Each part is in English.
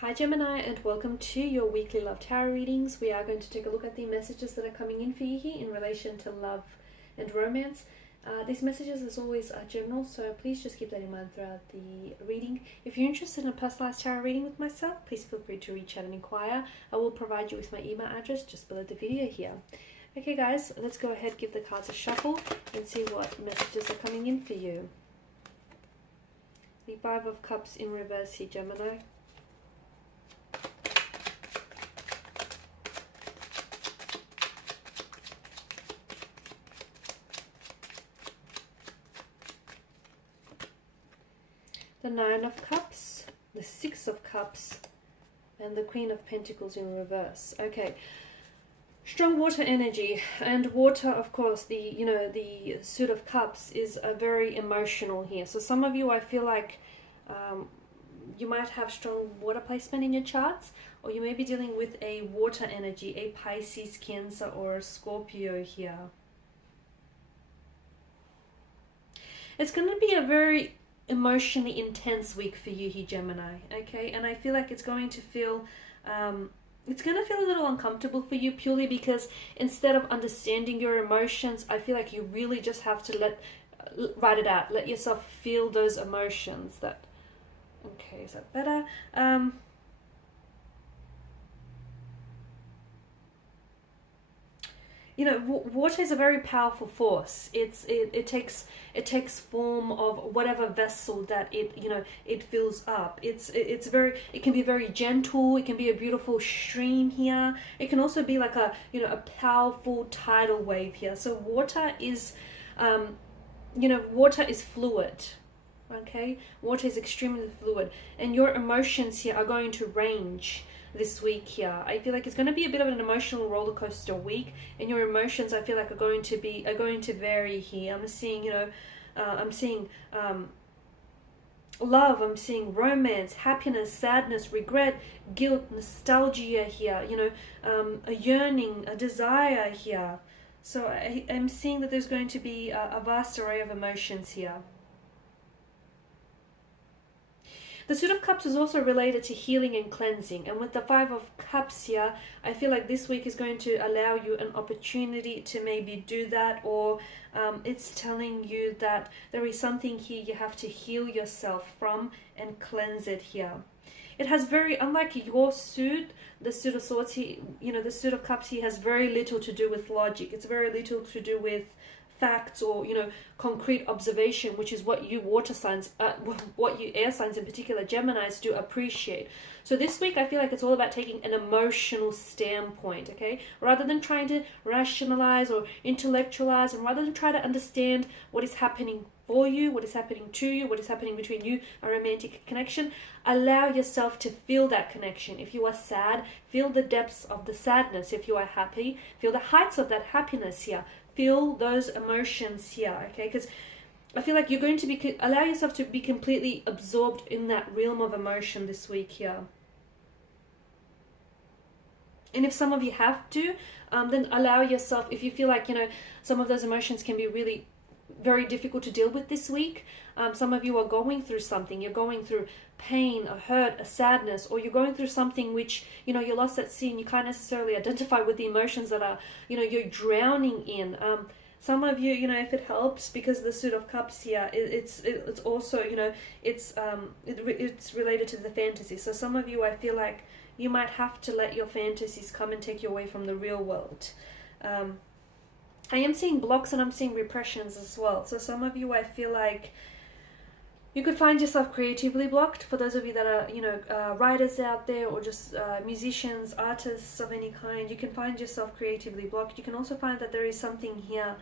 Hi Gemini, and welcome to your weekly love tarot readings. We are going to take a look at the messages that are coming in for you here in relation to love and romance. These messages as always are general, so please just keep that in mind throughout the reading. If you're interested in a personalized tarot reading with myself, please feel free to reach out and inquire. I will provide you with my email address just below the video here. Okay guys, let's go ahead, give the cards a shuffle and see what messages are coming in for you. The Five of Cups in reverse here, Gemini. The Nine of Cups, the Six of Cups, and the Queen of Pentacles in reverse. Okay, strong water energy, and water, of course, the Suit of Cups is very emotional here. So some of you, I feel like you might have strong water placement in your charts, or you may be dealing with a water energy, a Pisces, Cancer, or a Scorpio here. It's going to be a very emotionally intense week for you here, Gemini, okay? And I feel like it's going to feel a little uncomfortable for you, purely because instead of understanding your emotions, I feel like you really just have to write it out, let yourself feel those emotions. Okay, is that better? You know, water is a very powerful force. It takes form of whatever vessel that it fills up. It can be very gentle. It can be a beautiful stream here. It can also be like a powerful tidal wave here. So water is water is fluid. Okay, water is extremely fluid, and your emotions here are going to range this week here. I feel like it's going to be a bit of an emotional roller coaster week, and your emotions, I feel like, are going to vary here. I'm seeing love, I'm seeing romance, happiness, sadness, regret, guilt, nostalgia here, a yearning, a desire here. So I'm seeing that there's going to be a vast array of emotions here. The Suit of Cups is also related to healing and cleansing. And with the Five of Cups here, I feel like this week is going to allow you an opportunity to maybe do that, or it's telling you that there is something here you have to heal yourself from and cleanse it here. It has unlike your suit, the Suit of Swords here, the Suit of Cups here has very little to do with logic. It's very little to do with facts or concrete observation, which is what you water signs, what you air signs in particular, Geminis, do appreciate. So this week I feel like it's all about taking an emotional standpoint, okay, rather than trying to rationalize or intellectualize, and rather than try to understand what is happening for you, what is happening to you, what is happening between you, a romantic connection. Allow yourself to feel that connection. If you are sad, feel the depths of the sadness. If you are happy, feel the heights of that happiness here. Feel those emotions here, okay? Because I feel like you're going to allow yourself to be completely absorbed in that realm of emotion this week here. And if some of you have to, then allow yourself, if you feel like, some of those emotions can be really very difficult to deal with this week. Some of you are going through something. You're going through pain, a hurt, a sadness, or you're going through something which, you're lost at sea and you can't necessarily identify with the emotions that are, you're drowning in. Some of you, if it helps, because the Suit of Cups here, it's also, it's related to the fantasy. So some of you, I feel like you might have to let your fantasies come and take you away from the real world. I am seeing blocks and I'm seeing repressions as well. So some of you, I feel like you could find yourself creatively blocked. For those of you that are, writers out there, or just musicians, artists of any kind, you can find yourself creatively blocked. You can also find that there is something here,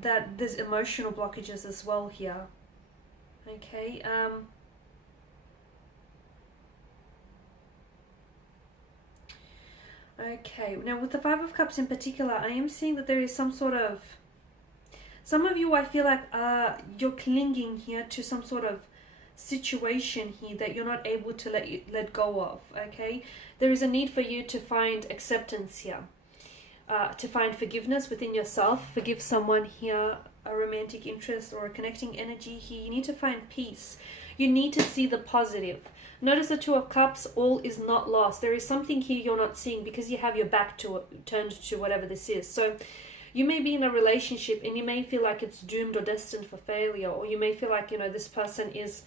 that there's emotional blockages as well here. Okay. Okay, now with the Five of Cups in particular, I am seeing that there is some of you, I feel like you're clinging here to some sort of situation here that you're not able to let go of, okay? There is a need for you to find acceptance here, to find forgiveness within yourself, forgive someone here, a romantic interest or a connecting energy here. You need to find peace. You need to see the positive. Notice the Two of Cups, all is not lost. There is something here you're not seeing because you have your back to it, turned to whatever this is. So you may be in a relationship and you may feel like it's doomed or destined for failure, or you may feel like, you know, this person is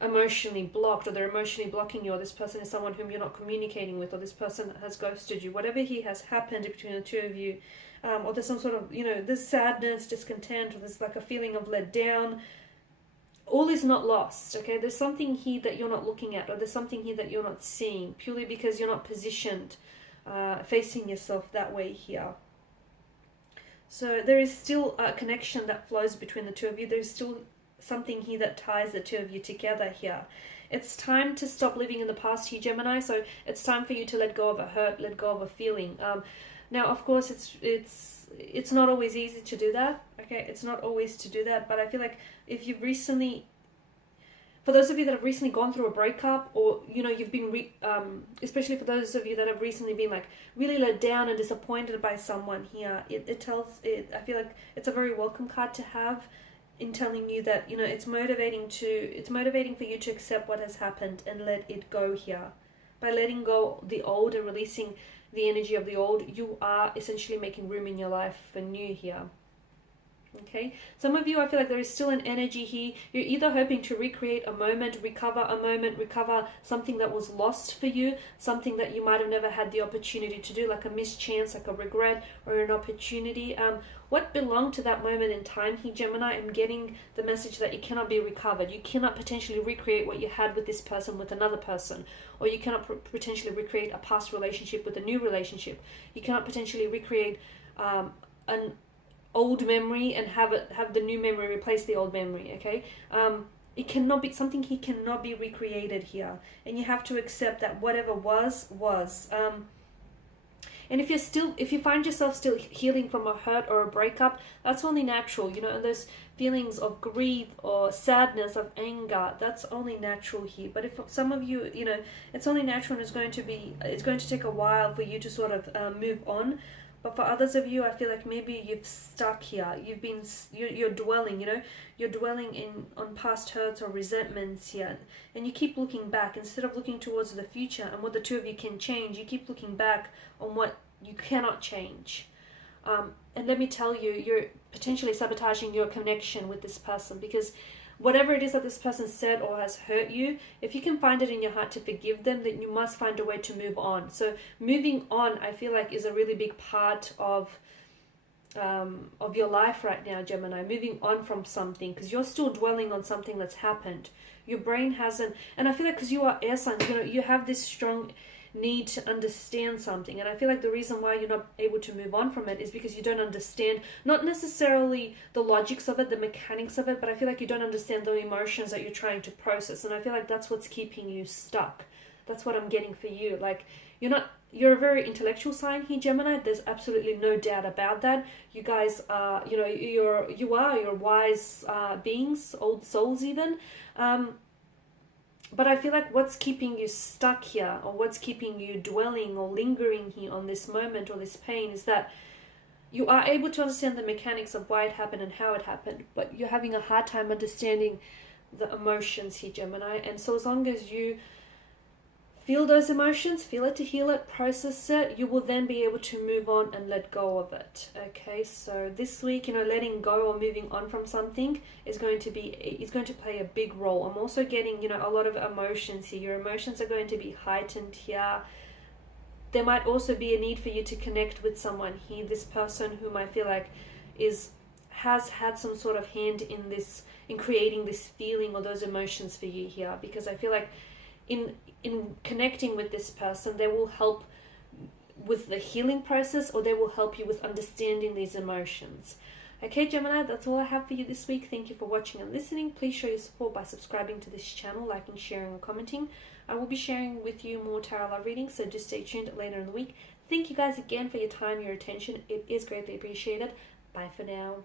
emotionally blocked, or they're emotionally blocking you, or this person is someone whom you're not communicating with, or this person has ghosted you. Whatever here has happened between the two of you, or there's some sort of, you know, there's sadness, discontent, or there's like a feeling of let down. All is not lost, okay? There's something here that you're not looking at, or there's something here that you're not seeing, purely because you're not positioned, facing yourself that way here. So there is still a connection that flows between the two of you. There's still something here that ties the two of you together here. It's time to stop living in the past here, Gemini. So it's time for you to let go of a hurt, let go of a feeling. Now, of course, it's not always easy to do that. Okay, it's not always to do that. But I feel like if you've recently, for those of you that have recently gone through a breakup, or, you know, you've been, especially for those of you that have recently been like really let down and disappointed by someone here, I feel like it's a very welcome card to have, in telling you that, you know, it's motivating for you to accept what has happened and let it go here. By letting go the old and releasing the energy of the old, you are essentially making room in your life for new here. Okay, some of you, I feel like there is still an energy here. You're either hoping to recreate a moment, recover something that was lost for you, something that you might have never had the opportunity to do, like a mischance, like a regret, or an opportunity. What belonged to that moment in time here, Gemini? I'm getting the message that it cannot be recovered. You cannot potentially recreate what you had with this person with another person, or you cannot potentially recreate a past relationship with a new relationship. You cannot potentially recreate an old memory and have the new memory replace the old memory. Okay, it cannot be, something here cannot be recreated here, and you have to accept that whatever was. And if you find yourself still healing from a hurt or a breakup, that's only natural, you know. And those feelings of grief or sadness, of anger, that's only natural here. But if some of you, you know, it's only natural, and it's going to take a while for you to sort of move on. But for others of you, I feel like maybe you've stuck here. You're dwelling, you know, you're dwelling on past hurts or resentments here, and you keep looking back instead of looking towards the future and what the two of you can change. You keep looking back on what you cannot change. And let me tell you, you're potentially sabotaging your connection with this person, because whatever it is that this person said or has hurt you, if you can find it in your heart to forgive them, then you must find a way to move on. So moving on, I feel like, is a really big part of your life right now, Gemini. Moving on from something, because you're still dwelling on something that's happened. Your brain hasn't, and I feel like because you are air signs, you know, you have this strong need to understand something, and I feel like the reason why you're not able to move on from it is because you don't understand, not necessarily the logics of it, the mechanics of it, but I feel like you don't understand the emotions that you're trying to process, and I feel like that's what's keeping you stuck. That's what I'm getting for you. Like, you're a very intellectual sign here, Gemini. There's absolutely no doubt about that. You guys are, you know, you're wise beings, old souls even. But I feel like what's keeping you stuck here, or what's keeping you dwelling or lingering here on this moment or this pain, is that you are able to understand the mechanics of why it happened and how it happened, but you're having a hard time understanding the emotions here, Gemini. And so as long as you feel those emotions, feel it to heal it, process it, you will then be able to move on and let go of it. Okay, so this week, you know, letting go or moving on from something is going to play a big role. I'm also getting, you know, a lot of emotions here. Your emotions are going to be heightened here. There might also be a need for you to connect with someone here. This person whom I feel like has had some sort of hand in creating this feeling or those emotions for you here, because I feel like in connecting with this person, they will help with the healing process, or they will help you with understanding these emotions. Okay, Gemini, that's all I have for you this week. Thank you for watching and listening. Please show your support by subscribing to this channel, liking, sharing, or commenting. I will be sharing with you more tarot love readings, so just stay tuned later in the week. Thank you guys again for your time, your attention. It is greatly appreciated. Bye for now.